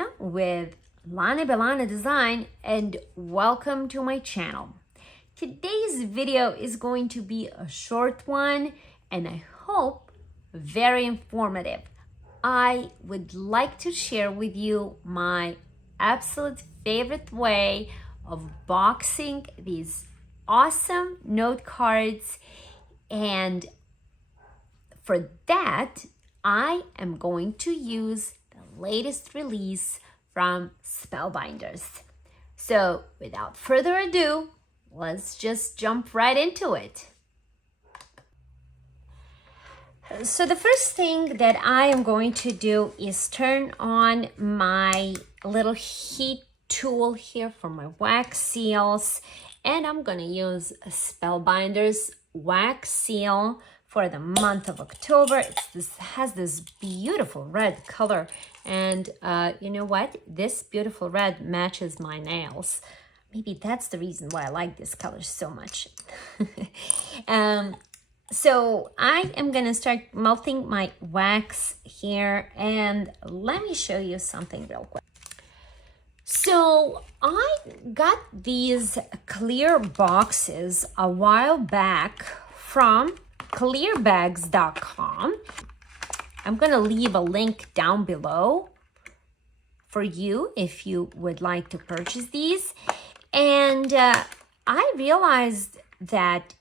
Lana with Lana Belana Design, and welcome to my channel. Today's video is going to be a short one and I hope very informative. I would like to share with you my absolute favorite way of boxing these awesome note cards, and for that I am going to use the latest release from Spellbinders. So without further ado, let's just jump right into it. So the first thing that I am going to do is turn on my little heat tool here for my wax seals, and I'm gonna use a Spellbinders wax seal for the month of October. Has this beautiful red color, and you know what? This beautiful red matches my nails. Maybe that's the reason why I like this color so much. So I am gonna start melting my wax here, and let me show you something real quick. So I got these clear boxes a while back from clearbags.com. I'm gonna leave a link down below for you if you would like to purchase these. And I realized that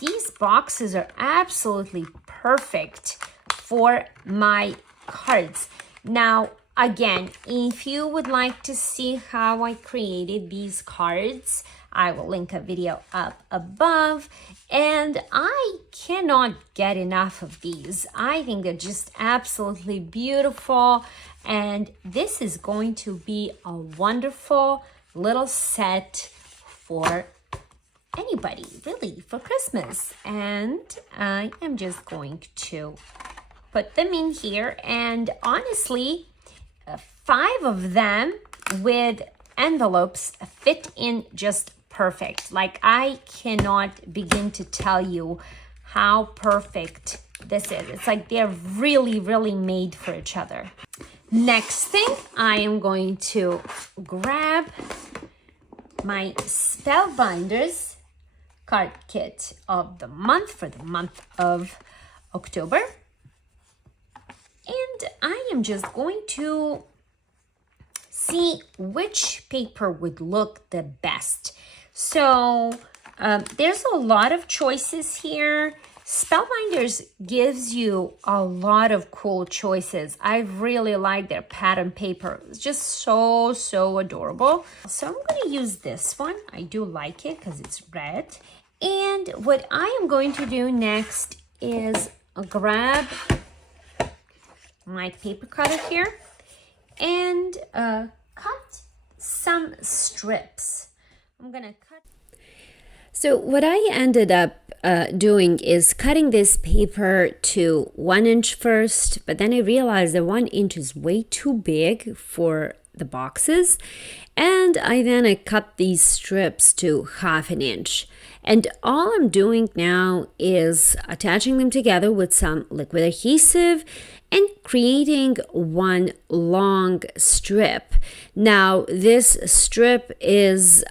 these boxes are absolutely perfect for my cards. Now, again, if you would like to see how I created these cards, I will link a video up above, and I cannot get enough of these. I think they're just absolutely beautiful, and this is going to be a wonderful little set for anybody, really, for Christmas. And I am just going to put them in here, and honestly, 5 of them with envelopes fit in just perfect. Like, I cannot begin to tell you how perfect this is. It's like they're really, really made for each other. Next thing, I am going to grab my Spellbinders card kit of the month for the month of October. And I am just going to see which paper would look the best. So there's a lot of choices here. Spellbinders gives you a lot of cool choices. I really like their pattern paper. It's just so adorable. So I'm going to use this one. I do like it because it's red. And what I am going to do next is grab my paper cutter here and cut some strips. I'm gonna cut. So what I ended up doing is cutting this paper to 1 inch first, but then I realized that 1 inch is way too big for the boxes, and I cut these strips to 1/2 inch. And all I'm doing now is attaching them together with some liquid adhesive and creating one long strip. Now, this strip is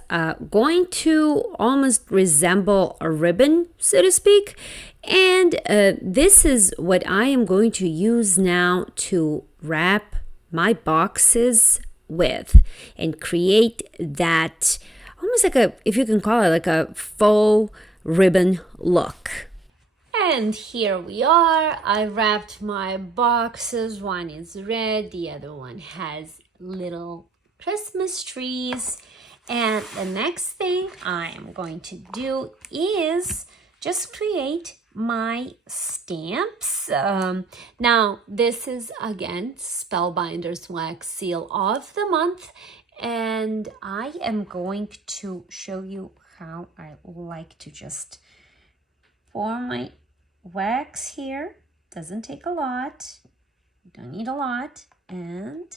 going to almost resemble a ribbon, so to speak. And this is what I am going to use now to wrap my boxes with and create that almost like a, if you can call it, like a faux ribbon look. And here we are. I wrapped my boxes. One is red, the other one has little Christmas trees. And the next thing I am going to do is just create my stamps. Now, this is again Spellbinders wax seal of the month, and I am going to show you how I like to just pour my wax here. Doesn't take a lot, don't need a lot, and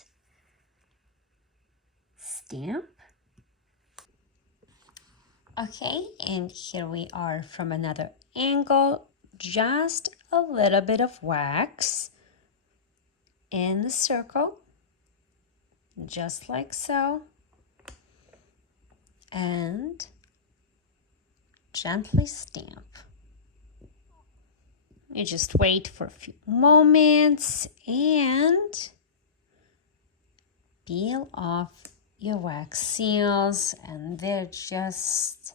stamp. Okay, and here we are from another angle, just a little bit of wax in the circle. just like so, and gently stamp. You just wait for a few moments and peel off your wax seals, and they're just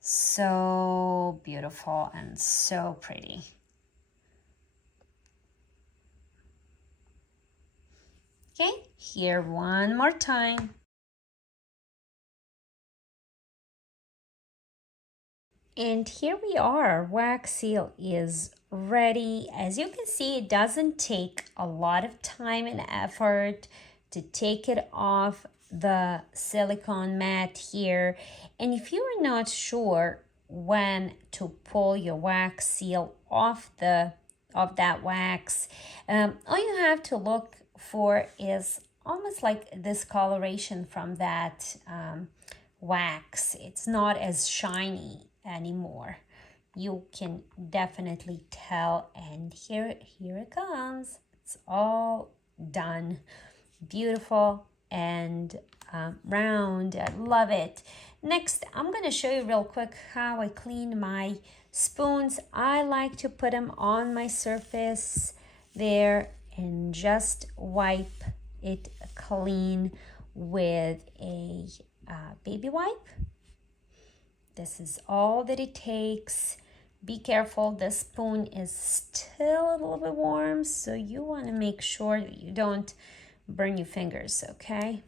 so beautiful and so pretty. Okay, here one more time. And here we are, wax seal is ready. As you can see, it doesn't take a lot of time and effort to take it off the silicone mat here. And if you are not sure when to pull your wax seal off that wax, all you have to look for is almost like discoloration from that wax. It's not as shiny anymore. You can definitely tell, and here it comes. It's all done. Beautiful and round. I love it. Next, I'm going to show you real quick how I clean my spoons. I like to put them on my surface there and just wipe it clean with a baby wipe. This is all that it takes. Be careful, the spoon is still a little bit warm, so you want to make sure that you don't burn your fingers, okay?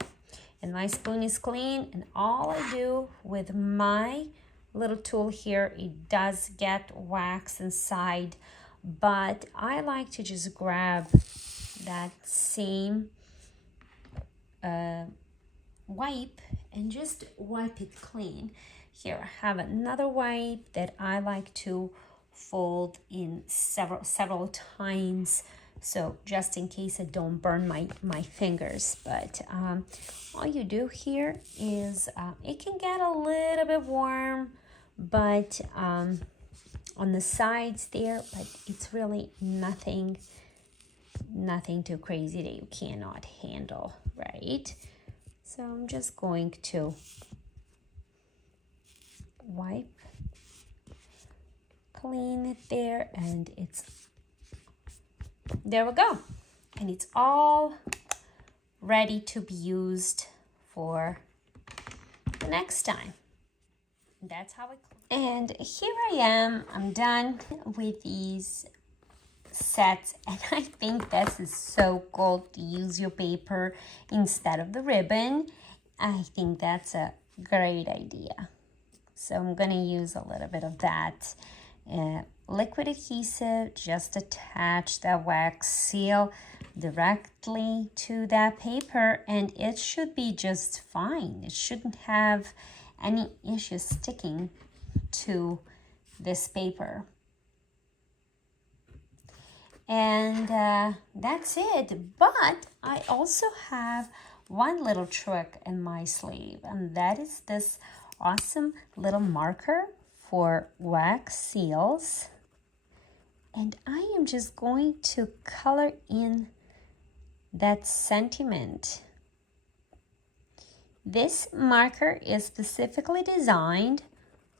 And my spoon is clean, and all I do with my little tool here, it does get wax inside, but I like to just grab that same wipe and just wipe it clean. Here I have another wipe that I like to fold in several times, so just in case I don't burn my fingers. But all you do here is it can get a little bit warm, but on the sides there, but it's really nothing too crazy that you cannot handle, right? So I'm just going to wipe clean it there, and there we go, and it's all ready to be used for the next time. That's how and here I am. I'm done with these sets, and I think this is so cool to use your paper instead of the ribbon. I think that's a great idea. So I'm going to use a little bit of that liquid adhesive, just attach that wax seal directly to that paper, and it should be just fine. It shouldn't have any issues sticking to this paper. And that's it. But I also have one little trick in my sleeve, and that is this awesome little marker for wax seals. And I am just going to color in that sentiment. This marker is specifically designed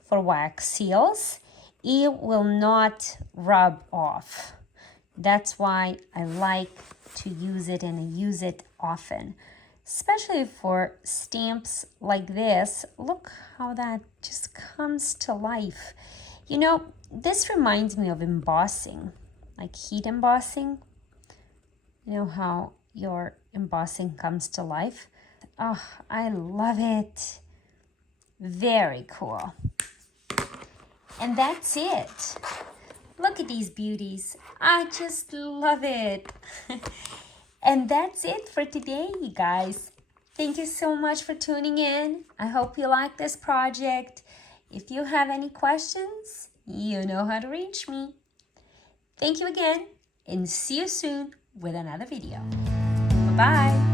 for wax seals. It will not rub off. That's why I like to use it, and I use it often, especially for stamps like this. Look how that just comes to life. You know, this reminds me of embossing, like heat embossing. You know how your embossing comes to life? Oh, I love it. Very cool. And that's it. Look at these beauties. I just love it. And that's it for today, you guys. Thank you so much for tuning in. I hope you like this project. If you have any questions, you know how to reach me. Thank you again, and see you soon with another video. Bye-bye.